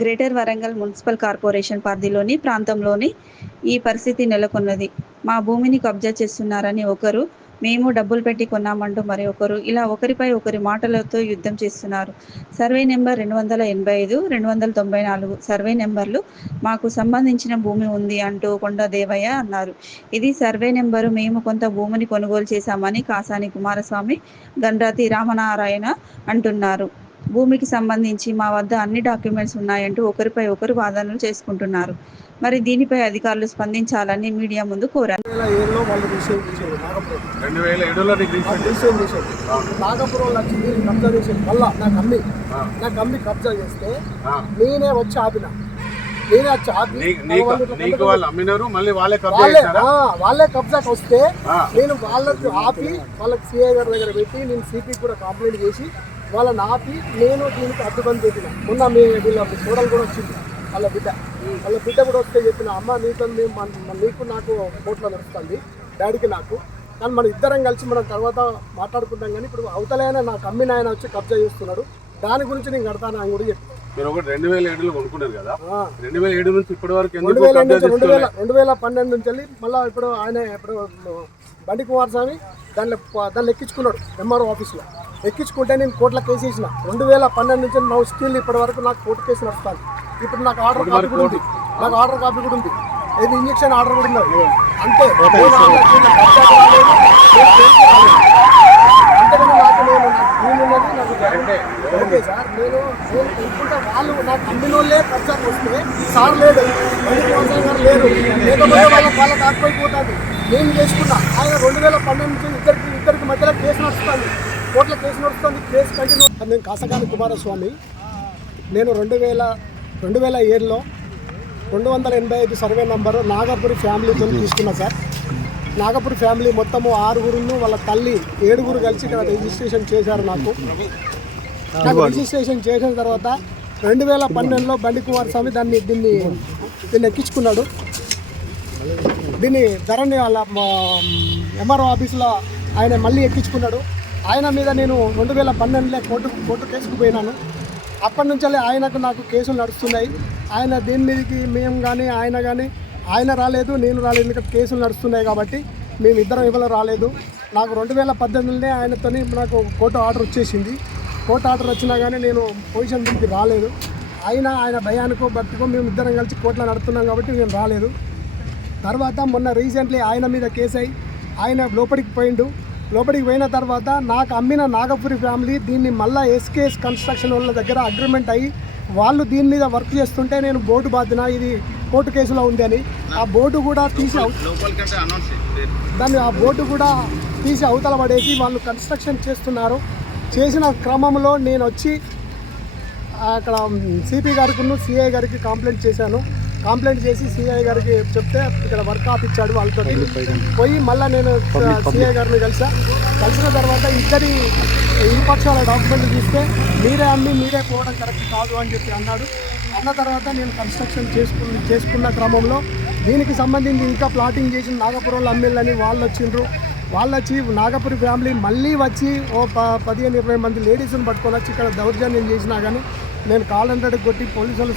Greater Warangal municipal corporation పరిధిలోని ప్రాంతంలోని ఈ పరిస్థితి నెలకొన్నది. మా భూమిని కబ్జా చేస్తున్నారని ఒకరు మేము డబ్బులు పెట్టి కొన్నామంటూ మరి ఒకరు ఇలా ఒకరిపై ఒకరి మాటలతో యుద్ధం చేస్తున్నారు. సర్వే నెంబర్ రెండు వందల ఎనభై ఐదు రెండు వందల తొంభై నాలుగు సర్వే నెంబర్లు మాకు సంబంధించిన భూమి ఉంది అంటూ కొండ దేవయ్య అన్నారు. ఇది సర్వే నెంబరు మేము కొంత భూమిని కొనుగోలు చేశామని కాసాని కుమారస్వామి గండ్రాతి రామనారాయణ అంటున్నారు. భూమికి సంబంధించి మా వద్ద అన్ని డాక్యుమెంట్స్ ఉన్నాయంటూ ఒకరిపై ఒకరు వాదనలు చేసుకుంటున్నారు. మరి దీనిపై అధికారులు స్పందించాలని మీడియా ముందు కోరారు. రెండు వేల ఏడులో కబ్జా మళ్ళా నాకు అమ్మి నాకు అమ్మి కబ్జా చేస్తే నేనే వచ్చి ఆపిన. నేనే వచ్చి ఆపి నీ- నీకు వాళ్ళు అమ్మినారు మళ్ళీ కబ్జా కబ్జాకి వస్తే. నేను వాళ్ళకి ఆపి వాళ్ళకి సిఐ గారి దగ్గర పెట్టి నేను సిపి కూడా కంప్లైంట్ చేసి వాళ్ళని ఆపి నేను దీనికి అడ్డుబంది పెట్టిన. మొన్న మీ వీళ్ళ చూడలు కూడా వచ్చింది వాళ్ళ బిడ్డ. వాళ్ళ బిడ్డ కూడా వస్తే చెప్పిన అమ్మ నీతో మేము నీకు నాకు కోర్టులో నడుస్తుంది డాడీకి నాకు. కానీ మన ఇద్దరం కలిసి మనం తర్వాత మాట్లాడుకుంటాం కానీ ఇప్పుడు అవతలైన నాకు అమ్మిన ఆయన వచ్చి కబ్జా చేస్తున్నాడు. దాని గురించి నేను కడతాను అని కూడా చెప్పి మీరు ఒకటి రెండు వేల ఏడులో కొనుక్కున్నారు కదా. రెండు వేల ఏడు నుంచి ఇప్పటి వరకు రెండు వేల రెండు వేల రెండు వేల పన్నెండు నుంచి వెళ్ళి మళ్ళీ ఇప్పుడు ఆయన ఇప్పుడు బండి కుమారస్వామి దాన్ని దాన్ని ఎక్కించుకున్నాడు ఎంఆర్ఓ ఆఫీస్లో. ఎక్కించుకుంటే నేను కోర్టులో కేసు వేసిన. రెండు వేల పన్నెండు నుంచి నా స్టిల్ ఇప్పటి వరకు నాకు కోర్టు కేసు నడుస్తాను ఇప్పుడు నాకు ఆర్డర్ కాపీ కూడా ఉంది. నాకు ఆర్డర్ కాపీ కూడా ఉంది. ఇది ఇంజక్షన్ ఆర్డర్ కూడా ఉన్నది. వాళ్ళకి నాకు అంటే ఓకే సార్ నేను వాళ్ళు నాకు అమ్మిన వాళ్ళే ఖర్చాకు వస్తే సార్ కుమారస్వామి గారు లేరు. లేకపోతే వాళ్ళ వాళ్ళ కాకపోయిపోతుంది నేను చేసుకున్నా. ఆయన రెండు వేల పన్నెండు నుంచి ఇద్దరికి ఇద్దరికి మధ్యలో కేసు నడుస్తుంది. కోర్టులో కేసు నడుస్తుంది. కేసు కంటిన్యూ నేను కాసగాని కుమారస్వామి. నేను రెండు వేల రెండు వేల ఏడులో రెండు వందల ఎనభై ఐదు సర్వే నంబరు నాగపురి ఫ్యామిలీతో తీసుకున్నా సార్. నాగపురి ఫ్యామిలీ మొత్తము ఆరుగురును వాళ్ళ తల్లి ఏడుగురు కలిసి ఇక్కడ రిజిస్ట్రేషన్ చేశారు నాకు. నాకు రిజిస్ట్రేషన్ చేసిన తర్వాత రెండు వేల పన్నెండులో బండి కుమారస్వామి దాన్ని దీన్ని దీన్ని ఎక్కించుకున్నాడు. దీన్ని ధరణి వాళ్ళ ఎంఆర్ఓ ఆఫీస్లో ఆయన మళ్ళీ ఎక్కించుకున్నాడు. ఆయన మీద నేను రెండు వేల పన్నెండులో కోర్టు కోర్టు కేసుకు పోయినాను. అప్పటి నుంచి ఆయనకు నాకు కేసులు నడుస్తున్నాయి. ఆయన దీని మీదకి మేము కానీ ఆయన కానీ ఆయన రాలేదు నేను రాలేదు ఎందుకంటే కేసులు నడుస్తున్నాయి కాబట్టి మేము ఇద్దరం ఇవ్వలో రాలేదు. నాకు రెండు వేల పద్దెనిమిదిలోనే ఆయనతోని నాకు కోర్టు ఆర్డర్ వచ్చేసింది. కోర్టు ఆర్డర్ వచ్చినా కానీ నేను పొజిషన్ దీనికి రాలేదు. అయినా ఆయన భయానికో భక్తికో మేము ఇద్దరం కలిసి కోర్టులో నడుతున్నాం కాబట్టి నేను రాలేదు. తర్వాత మొన్న రీసెంట్లీ ఆయన మీద కేసు అయి ఆయన లోపలికి పోయిండు. లోపలికి పోయిన తర్వాత నాకు అమ్మిన నాగపురి ఫ్యామిలీ దీన్ని మళ్ళీ ఎస్కేఎస్ కన్స్ట్రక్షన్ వాళ్ళ దగ్గర అగ్రిమెంట్ అయ్యి వాళ్ళు దీని మీద వర్క్ చేస్తుంటే నేను బోర్డు బాధిన ఇది కోర్టు కేసులో ఉంది అని. ఆ బోర్డు కూడా తీసి దాన్ని ఆ బోర్డు కూడా తీసి అవతల పడేసి వాళ్ళు కన్స్ట్రక్షన్ చేస్తున్నారు. చేసిన క్రమంలో నేను వచ్చి అక్కడ సిపి గారికి సిఐ గారికి కంప్లైంట్ చేశాను. కంప్లైంట్ చేసి సిఐ గారికి చెప్తే ఇక్కడ వర్క్ ఆపిచ్చాడు వాళ్ళతో. పోయి మళ్ళీ నేను సిఐ గారిని కలిసా. కలిసిన తర్వాత ఇద్దరి ఈ పక్షాల డాక్యుమెంట్లు చూస్తే మీరే అమ్మి మీరే పోవడం కరెక్ట్ కాదు అని చెప్పి అన్నాడు. అన్న తర్వాత నేను కన్స్ట్రక్షన్ చేసుకున్న చేసుకున్న క్రమంలో దీనికి సంబంధించి ఇంకా ప్లాటింగ్ చేసిన నాగపురంలో అమ్మిళ్ళని వాళ్ళు వచ్చిండ్రు. వాళ్ళు వచ్చి నాగపురి ఫ్యామిలీ మళ్ళీ వచ్చి ఓ ప పదిహేను ఇరవై మంది లేడీస్ని పట్టుకొని వచ్చి ఇక్కడ దౌర్జన్యం చేసినా కానీ నేను కాల్ హండ్రెడ్ కొట్టి పోలీసులు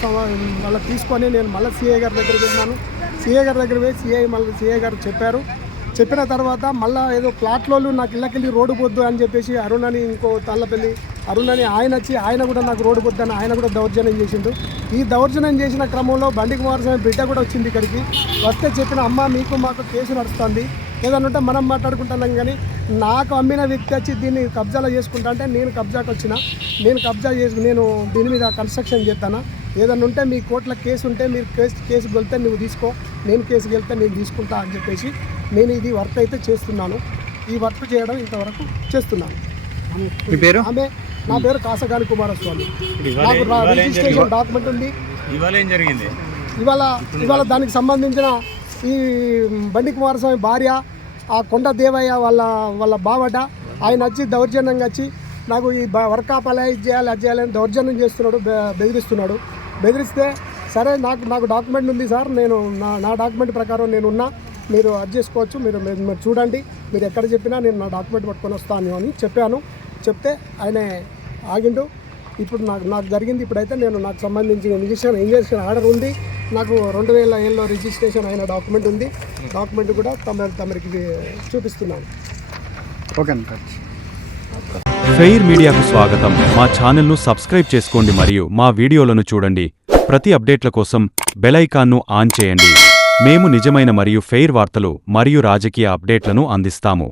మళ్ళీ తీసుకొని నేను మళ్ళీ సిఐ గారి దగ్గరికి వెళ్ళాను సిఐ గారి దగ్గర పోయి సిఐ మళ్ళీ సిఐ గారు చెప్పారు. చెప్పిన తర్వాత మళ్ళీ ఏదో ప్లాట్లో నాకు ఇళ్ళకెళ్ళి రోడ్డు పొద్దు అని చెప్పేసి అరుణ్ అని ఇంకో తల్లపల్లి అరుణ్ అని ఆయన వచ్చి ఆయన కూడా నాకు రోడ్డు పొద్దు అని ఆయన కూడా దౌర్జన్యం చేసిండు. ఈ దౌర్జన్యం చేసిన క్రమంలో బండి కుమారస్వామి బిడ్డ కూడా వచ్చింది ఇక్కడికి. వస్తే చెప్పిన అమ్మ మీకు మాకు కేసు నడుస్తుంది. ఏదన్నా ఉంటే మనం మాట్లాడుకుంటున్నాం కానీ నాకు అమ్మిన వ్యక్తి వచ్చి దీన్ని కబ్జాలో చేసుకుంటా అంటే నేను కబ్జాకి వచ్చిన నేను కబ్జా చేసి నేను దీని మీద కన్స్ట్రక్షన్ చేస్తాను? ఏదన్నా ఉంటే మీ కోర్టులో కేసు ఉంటే మీరు కేసు కేసు వెళ్తే నువ్వు తీసుకో నేను కేసుకి వెళ్తే నేను తీసుకుంటా అని చెప్పేసి నేను ఇది వర్క్ అయితే చేస్తున్నాను. ఈ వర్క్ చేయడం ఇంతవరకు చేస్తున్నాను. ఆమె నా పేరు కాసగాని కుమారస్వామి. నాకు నా రిజిస్ట్రేషన్ డాక్యుమెంట్ ఉంది. ఇవాళ ఇవాళ దానికి సంబంధించిన ఈ బండి కుమారస్వామి భార్య ఆ కొండ దేవయ్య వాళ్ళ వాళ్ళ బావట ఆయన వచ్చి దౌర్జన్యంగా వచ్చి నాకు ఈ బ- ఇది చేయాలి అది చేయాలని దౌర్జన్యం చేస్తున్నాడు బెదిరిస్తున్నాడు. బెదిరిస్తే సరే నాకు నాకు డాక్యుమెంట్ ఉంది సార్ నేను నా నా డాక్యుమెంట్ ప్రకారం నేను ఉన్నా మీరు అది చేసుకోవచ్చు మీరు మీరు మీరు చూడండి మీరు ఎక్కడ చెప్పినా నేను నా డాక్యుమెంట్ పట్టుకొని వస్తాను అని చెప్పాను. చెప్తే ఆయన ఆగిండు. ఇప్పుడు నాకు నాకు జరిగింది ఇప్పుడైతే నేను నాకు సంబంధించిన ఇంజక్షన్ ఇంజక్షన్ ఆర్డర్ ఉంది. నాకు రెండు వేల ఏళ్ళలో రిజిస్ట్రేషన్ అయిన డాక్యుమెంట్ ఉంది. డాక్యుమెంట్ కూడా తమ తమరికి చూపిస్తున్నాను. ఓకే అండి ఫెయిర్ మీడియాకు స్వాగతం. మా ఛానల్ను సబ్స్క్రైబ్ చేసుకోండి మరియు మా వీడియోలను చూడండి. ప్రతి అప్డేట్ల కోసం బెల్ ఐకాన్ను ఆన్ చేయండి. మేము నిజమైన మరియు ఫెయిర్ వార్తలు మరియు రాజకీయ అప్డేట్లను అందిస్తాము.